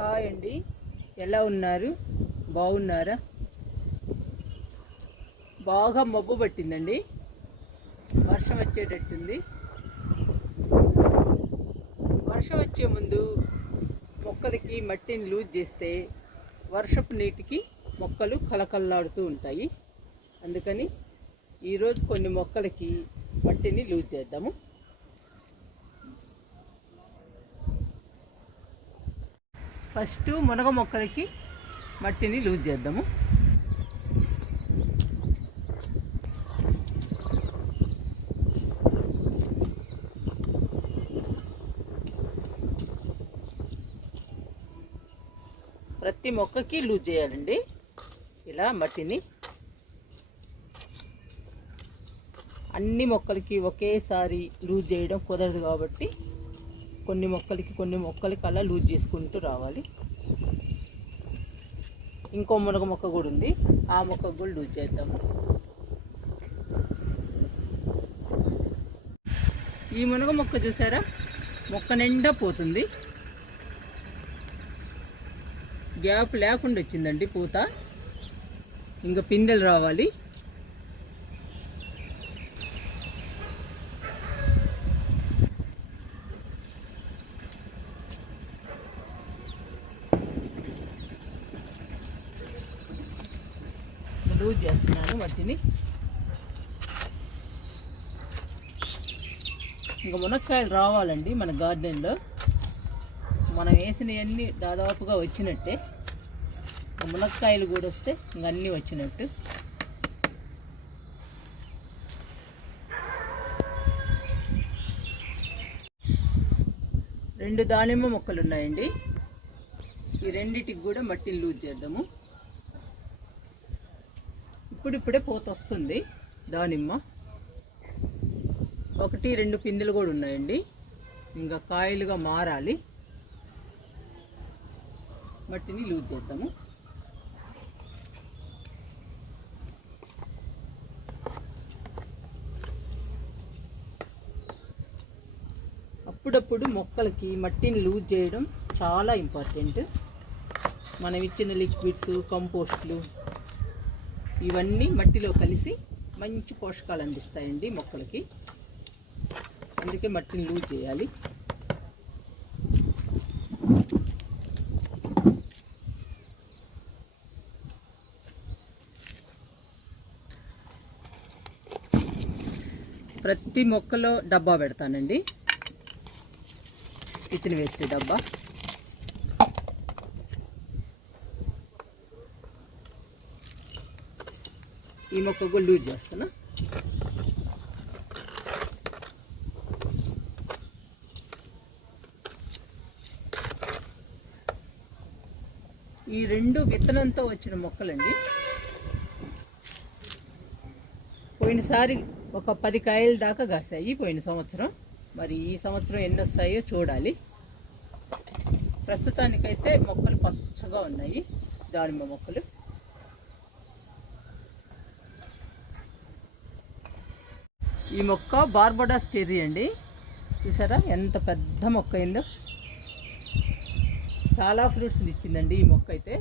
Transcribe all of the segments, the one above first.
Hi అండి. ఎలా ఉన్నారు? బాగున్నారా? బాగా మబ్బు పట్టిందండి. వర్షం వచ్చేటట్టుంది. వర్షం వచ్చే ముందు మొక్కలకి మట్టిని లూజ్ చేస్తే వర్షపు నీటికి మొక్కలు కలకల్లాడుతూ ఉంటాయి. అందుకని ఈరోజు కొన్ని మొక్కలకి మట్టిని లూజ్ చేద్దాము. ఫస్ట్ మునగ మొక్కలకి మట్టిని లూజ్ చేద్దాము. ప్రతి మొక్కకి లూజ్ చేయాలండి. ఇలా మట్టిని అన్ని మొక్కలకి ఒకేసారి లూజ్ చేయడం కుదరదు కాబట్టి కొన్ని మొక్కలకి కొన్ని మొక్కలకి అలా లూజ్ చేసుకుంటూ రావాలి. ఇంకో మునగ మొక్క కూడా ఉంది. ఆ మొక్కకు కూడా లూజ్ చేద్దాము ఈ మునగ మొక్క చూసారా? మొక్క నిండా పోతుంది. గ్యాప్ లేకుండా వచ్చిందండి పూత. ఇంకా పిందెలు రావాలి. లూజ్ చేస్తున్నాను మట్టిని. ఇంకా మునక్కాయలు రావాలండి మన గార్డెన్లో. మనం వేసినవన్నీ దాదాపుగా వచ్చినట్టే. మునక్కాయలు కూడా వస్తే ఇంక అన్నీ వచ్చినట్టు. రెండు దానిమ్మ మొక్కలు ఉన్నాయండి ఈ రెండిటికి కూడా మట్టిని లూజ్ చేద్దాము. ఇప్పుడిప్పుడే పూత వస్తుంది దానిమ్మ. ఒకటి రెండు పిందెలు కూడా ఉన్నాయండి. ఇంకా కాయలుగా మారాలి. మట్టిని లూజ్ చేద్దాము. అప్పుడప్పుడు మొక్కలకి మట్టిని లూజ్ చేయడం చాలా ఇంపార్టెంట్. మనం ఇచ్చిన లిక్విడ్స్ కంపోస్ట్లు ఇవన్నీ మట్టిలో కలిసి మంచి పోషకాలు అందిస్తాయండి మొక్కలకి. అందుకే మట్టిని లూజ్ చేయాలి. ప్రతి మొక్కలో డబ్బా పెడతానండి. కిచెన్ వేస్ట్ డబ్బా. ఈ మొక్క కూడా లూజ్ చేస్తున్నా. ఈ రెండు విత్తనంతో వచ్చిన మొక్కలండి. పోయినసారి ఒక పది కాయల దాకా కాసాయి పోయిన సంవత్సరం. మరి ఈ సంవత్సరం ఎన్ని వస్తాయో చూడాలి. ప్రస్తుతానికైతే మొక్కలు పచ్చగా ఉన్నాయి. దానిమ్మ మొక్కలు. ఈ మొక్క బార్బడాస్ చెర్రీ అండి. చూసారా? ఎంత పెద్ద మొక్క అయిందో. చాలా ఫ్రూట్స్ని ఇచ్చిందండి ఈ మొక్క అయితే.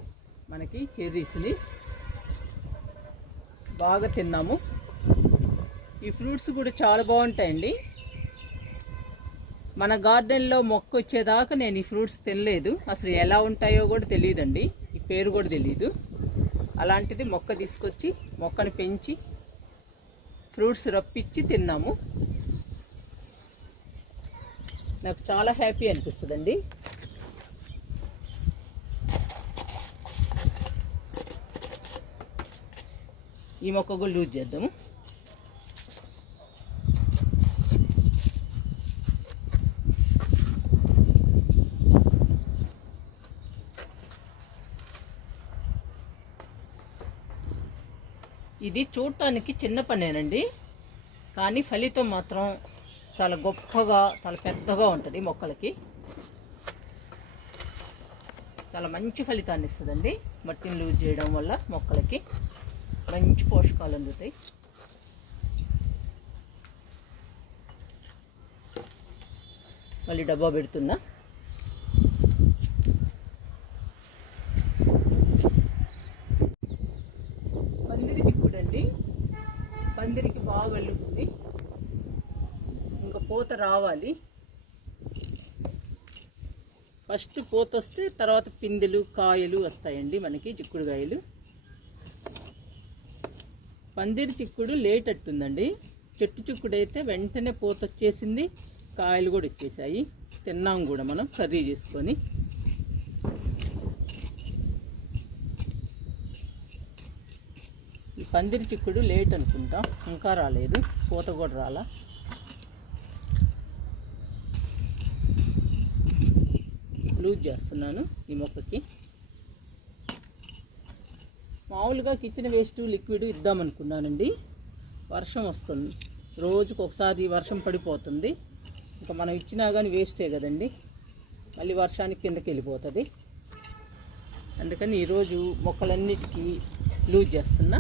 మనకి చెర్రీస్ని. బాగా తిన్నాము. ఈ ఫ్రూట్స్ కూడా చాలా బాగుంటాయండి. మన గార్డెన్లో మొక్క వచ్చేదాకా నేను ఈ ఫ్రూట్స్ తినలేదు. అసలు ఎలా ఉంటాయో కూడా తెలియదండి. ఈ పేరు కూడా తెలియదు అలాంటిది మొక్క తీసుకొచ్చి మొక్కను పెంచి ఫ్రూట్స్ రప్పించి తిన్నాము. నాకు చాలా హ్యాపీ అనిపిస్తుందండి. ఈ మొక్క కూడా లూజ్ చేద్దాము. ఇది చూడటానికి చిన్న పనేనండి. కానీ ఫలితం మాత్రం చాలా గొప్పగా చాలా పెద్దగా ఉంటుంది మొక్కలకి. చాలా మంచి ఫలితాన్ని ఇస్తుందండి మట్టిని లూజ్ చేయడం వల్ల మొక్కలకి. మంచి పోషకాలు అందుతాయి. మళ్ళీ డబ్బా పెడుతున్నా. పూత రావాలి. ఫస్ట్ పూత వస్తే తర్వాత పిందెలు కాయలు వస్తాయండి మనకి చిక్కుడుకాయలు. పందిరి చిక్కుడు లేట్ అట్టుందండి చెట్టు చిక్కుడు అయితే వెంటనే పూత వచ్చేసింది. కాయలు కూడా వచ్చేసాయి. తిన్నాం కూడా మనం కర్రీ చేసుకొని. పందిరి చిక్కుడు లేట్ అనుకుంటాం. ఇంకా రాలేదు. పూత కూడా రాలా. లూజ్ చేస్తున్నాను ఈ మొక్కకి. మామూలుగా కిచెన్ వేస్ట్ లిక్విడ్ ఇద్దామనుకున్నానండి. వర్షం వస్తుంది. రోజుకు ఒకసారి వర్షం పడిపోతుంది. ఇంకా మనం ఇచ్చినా కానీ వేస్టే కదండి. మళ్ళీ వర్షానికి కిందకి వెళ్ళిపోతుంది. అందుకని ఈరోజు మొక్కలన్నిటికీ లూజ్ చేస్తున్నా.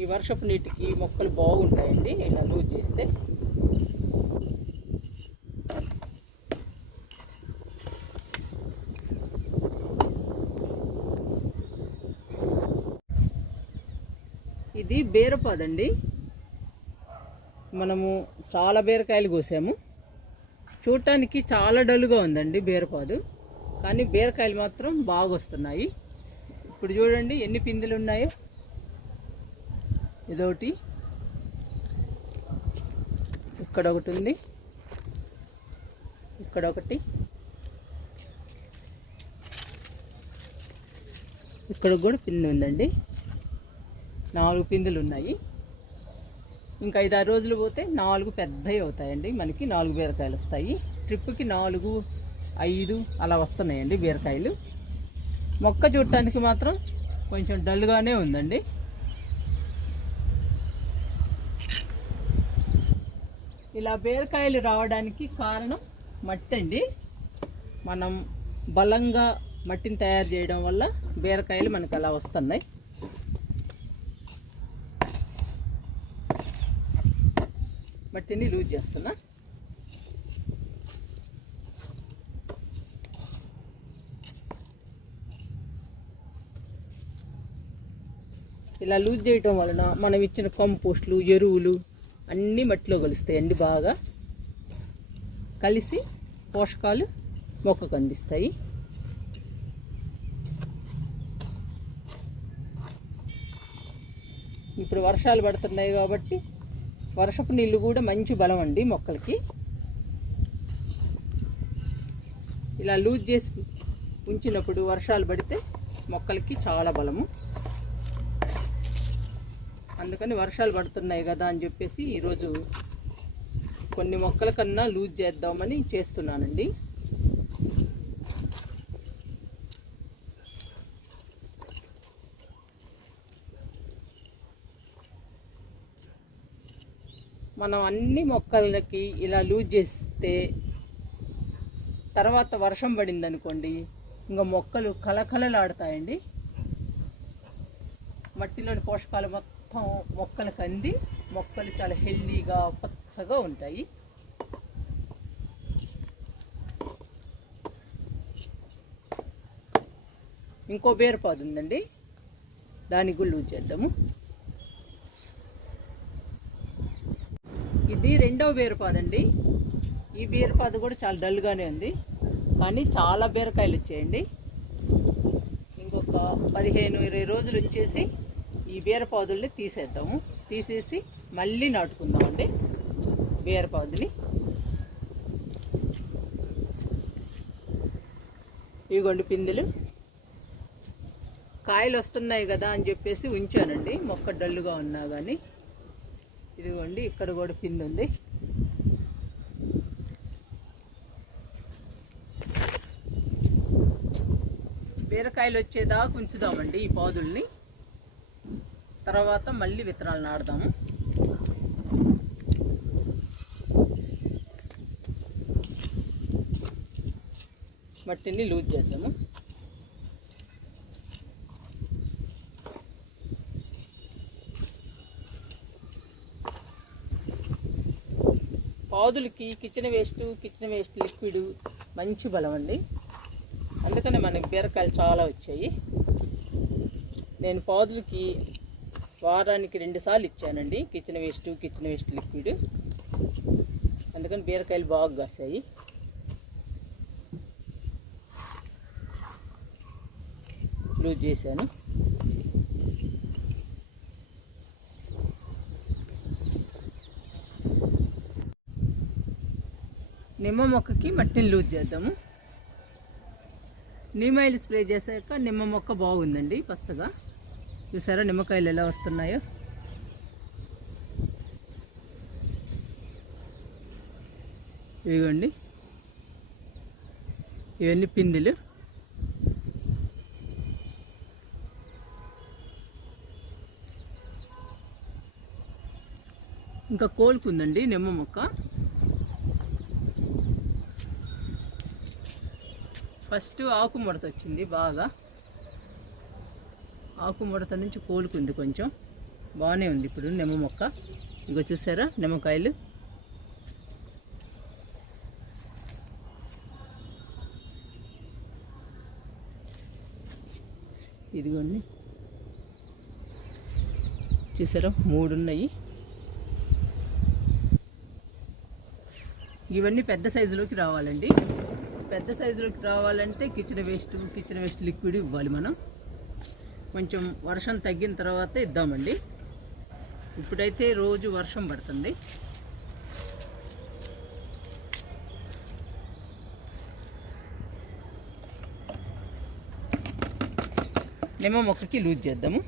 ఈ వర్షపు నీటికి మొక్కలు బాగుంటాయండి. ఇలా లూజ్ చేస్తే ఇది బీరపాదండి. మనము చాలా బీరకాయలు కోసాము. చూడటానికి చాలా డల్గా ఉందండి బీరపాదు. కానీ బీరకాయలు మాత్రం బాగా వస్తున్నాయి ఇప్పుడు చూడండి ఎన్ని పిందెలు ఉన్నాయో. ఇదొకటి. ఇక్కడ ఒకటి ఉంది. ఇక్కడ ఒకటి ఇక్కడ కూడా పిండి ఉందండి. నాలుగు పిందులు ఉన్నాయి. ఇంకా ఐదు ఆరు రోజులు పోతే నాలుగు పెద్దవి అవుతాయండి. మనకి నాలుగు బీరకాయలు వస్తాయి. ట్రిప్కి నాలుగు ఐదు అలా వస్తున్నాయండి బీరకాయలు. మొక్క చూడటానికి మాత్రం కొంచెం డల్గానే ఉందండి. ఇలా బీరకాయలు రావడానికి కారణం మట్టి అండి. మనం బలంగా మట్టిని తయారు చేయడం వల్ల బీరకాయలు మనకు అలా వస్తున్నాయి. మట్టిని లూజ్ చేస్తున్నా. ఇలా లూజ్ చేయటం వలన మనం ఇచ్చిన కంపోస్ట్లు ఎరువులు అన్నీ మట్టిలో కలుస్తాయండి బాగా. కలిసి పోషకాలు మొక్కకు అందిస్తాయి. ఇప్పుడు వర్షాలు పడుతున్నాయి కాబట్టి వర్షపు నీళ్ళు కూడా మంచి బలం అండి మొక్కలకి. ఇలా లూజ్ చేసి ఉంచినప్పుడు వర్షాలు పడితే మొక్కలకి చాలా బలము. అందుకని వర్షాలు పడుతున్నాయి కదా అని చెప్పేసి ఈరోజు కొన్ని మొక్కల కన్నా లూజ్ చేద్దామని చేస్తున్నానండి. మనం అన్ని మొక్కలకి ఇలా లూజ్ చేస్తే తర్వాత వర్షం పడింది అనుకోండి ఇంకా మొక్కలు కలకలలాడతాయండి మట్టిలోని పోషకాలు మొత్తం మొక్కలకు అంది మొక్కలు చాలా హెల్దీగా పచ్చగా ఉంటాయి. ఇంకో బేరుపాదు ఉందండి దాని కూడా లూజ్ చేద్దాము. ఇది రెండవ బీరపాదండి ఈ బీరపాదు కూడా చాలా డల్గానే ఉంది. కానీ చాలా బీరకాయలు వచ్చాయండి. ఇంకొక పదిహేను ఇరవై రోజులు వచ్చేసి ఈ బీరపాదుల్ని తీసేద్దాము. తీసేసి మళ్ళీ నాటుకుందామండి బీరపాదుని. ఇవిగోండి పిందెలు. కాయలు వస్తున్నాయి కదా అని చెప్పేసి ఉంచానండి. మొక్క డల్లుగా ఉన్నా కానీ ఇదిగోండి ఇక్కడ కూడా పిండి ఉంది. బీరకాయలు వచ్చేదాకా ఉంచుదామండి ఈ పాదుల్ని. తర్వాత మళ్ళీ విత్తనాలు నాడదాము మట్టిని లూజ్ చేద్దాము. పాదులకి kitchen waste kitchen waste liquid మంచి బలం అండి. అందుకనే మనకి బీరకాయలు చాలా వచ్చాయి. నేను పాదులకి వారానికి రెండుసార్లు ఇచ్చానండి. Kitchen waste kitchen waste liquid. అందుకని బీరకాయలు బాగా కాసాయి. లూజ్ చేశాను. నిమ్మ మొక్కకి మట్టిని లూజ్ చేద్దాము. నీమ్ ఆయిల్ స్ప్రే చేశాక నిమ్మ మొక్క బాగుందండి పచ్చగా. చూసారా నిమ్మకాయలు ఎలా వస్తున్నాయో? ఇదిగోండి. ఇవన్నీ పిందెలు. ఇంకా కోలుకుందండి నిమ్మ మొక్క. ఫస్ట్ ఆకు ముడత వచ్చింది బాగా. ఆకు ముడత నుంచి కోలుకుంది కొంచెం. బాగానే ఉంది ఇప్పుడు నిమ్మ మొక్క. ఇగో చూసారా నిమ్మకాయలు? ఇదిగోండి. చూసారా మూడు ఉన్నాయి ఇవన్నీ పెద్ద సైజులోకి రావాలండి. పెద్ద సైజులోకి రావాలంటే kitchen waste kitchen waste liquid ఇవ్వాలి మనం. కొంచెం వర్షం తగ్గిన తర్వాత ఇద్దామండి. ఇప్పుడైతే రోజు వర్షం పడుతుంది. నిమ్మ మొక్కకి లూజ్ చేద్దాము.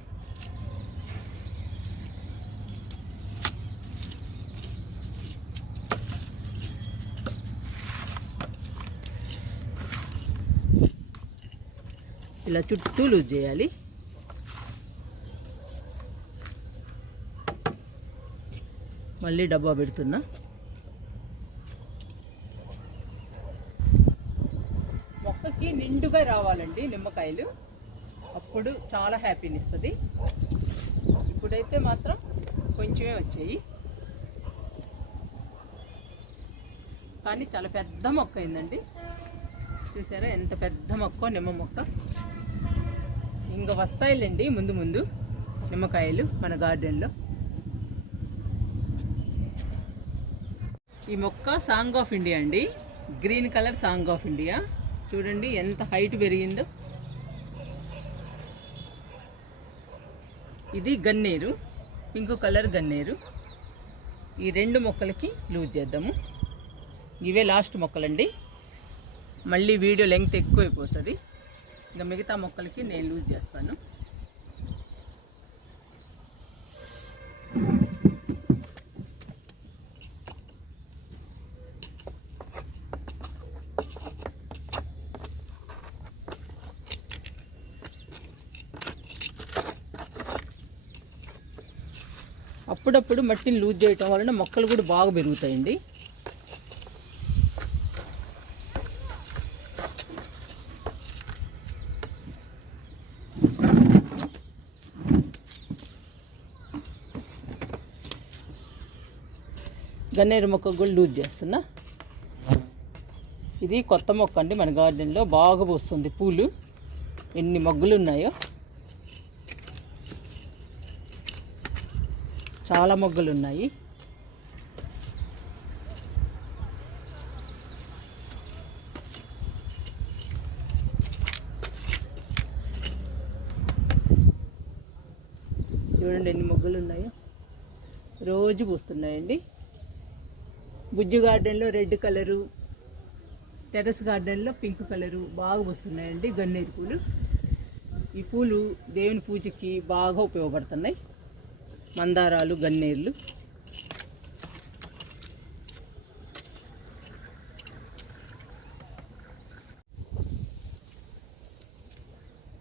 ఇలా చుట్టూ లూజ్ చేయాలి. మళ్ళీ డబ్బా పెడుతున్నా. మొక్కకి నిండుగా రావాలండి నిమ్మకాయలు. అప్పుడు చాలా హ్యాపీని ఇస్తుంది. ఇప్పుడైతే మాత్రం కొంచెమే వచ్చాయి. కానీ చాలా పెద్ద మొక్క అయిందండి. చూసారా ఎంత పెద్ద మొక్క నిమ్మ మొక్క. ఇంకా వస్తాయిలేండి ముందు ముందు నిమ్మకాయలు మన గార్డెన్లో. ఈ మొక్క సాంగ్ ఆఫ్ ఇండియా అండి. Green colour song of India. చూడండి ఎంత హైట్ పెరిగిందో. ఇది గన్నేరు పింక్ కలర్ గన్నేరు. ఈ రెండు మొక్కలకి లూజ్ చేద్దాము. ఇవే లాస్ట్ మొక్కలండి. మళ్ళీ వీడియో లెంగ్త్ ఎక్కువైపోతుంది. ఇంకా మిగతా మొక్కలకి నేను లూజ్ చేస్తాను. అప్పుడప్పుడు మట్టిని లూజ్ చేయటం వలన మొక్కలు కూడా బాగా పెరుగుతాయండి. గన్నేరు మొక్క కూడా లూజ్ చేస్తున్నా. ఇది కొత్త మొక్క అండి మన గార్డెన్లో. బాగా పూస్తుంది పూలు. ఎన్ని మొగ్గులు ఉన్నాయో. చాలా మొగ్గలు ఉన్నాయి. చూడండి ఎన్ని మొగ్గలు ఉన్నాయో. రోజు పూస్తున్నాయండి. బుజ్జి గార్డెన్లో రెడ్ కలరు టెర్రస్ గార్డెన్లో పింక్ కలరు బాగా వస్తున్నాయండి గన్నేరు పూలు. ఈ పూలు దేవుని పూజకి బాగా ఉపయోగపడుతున్నాయి. మందారాలు గన్నేర్లు.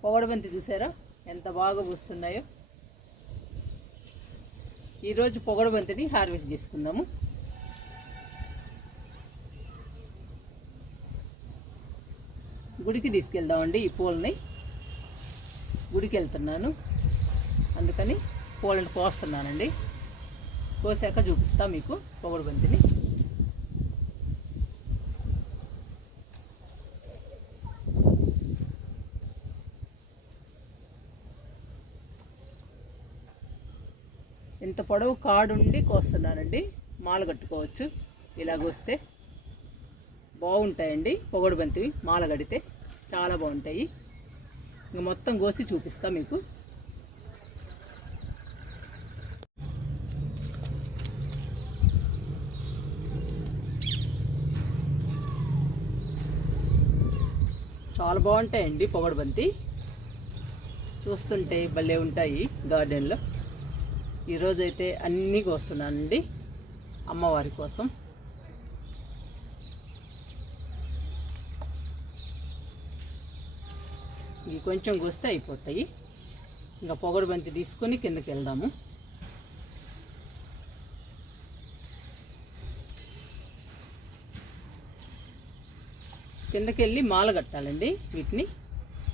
పొగడబంతి చూసారా? ఎంత బాగా పూస్తున్నాయో ఈరోజు పొగడబంతిని హార్వెస్ట్ చేసుకుందాము. గుడికి తీసుకెళ్దామండి ఈ పూలని. గుడికి వెళ్తున్నాను అందుకని పూలను కోస్తున్నానండి కోసాక చూపిస్తా మీకు పొగడు బంతిని. ఇంత పొడవు కాడుండి కోస్తున్నానండి. మాల కట్టుకోవచ్చు. ఇలాగొస్తే బాగుంటాయండి. పొగడు బంతివి మాల కడితే. చాలా బాగుంటాయి. ఇంక మొత్తం కోసి చూపిస్తా మీకు. చాలా బాగుంటాయండి పొగడు బంతి. చూస్తుంటే భలే ఉంటాయి గార్డెన్లో. ఈరోజైతే అన్నీ కోస్తున్నానండి. అమ్మవారి కోసం. ఇవి కొంచెం కోస్తే అయిపోతాయి. ఇంకా పొగడు బంతి తీసుకొని కిందకి వెళ్దాము. కిందకి వెళ్ళి మాల కట్టాలండి వీటిని.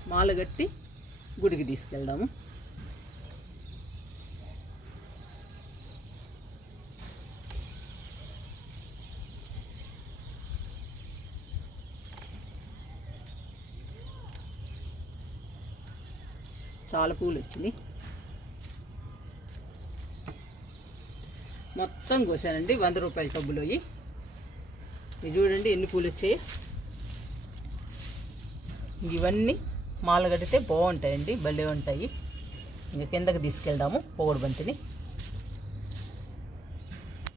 మాల కట్టి గుడికి తీసుకెళ్దాము. చాలా పూలు వచ్చినాయి మొత్తం కోసానండి వంద రూపాయల టబ్బులు ఇవి ఇది చూడండి ఎన్ని పూలు వచ్చాయి. ఇవన్నీ మాల కడితే బాగుంటాయండి భలే ఉంటాయి. ఇంకా కిందకి తీసుకెళ్దాము పొగడు బంతిని.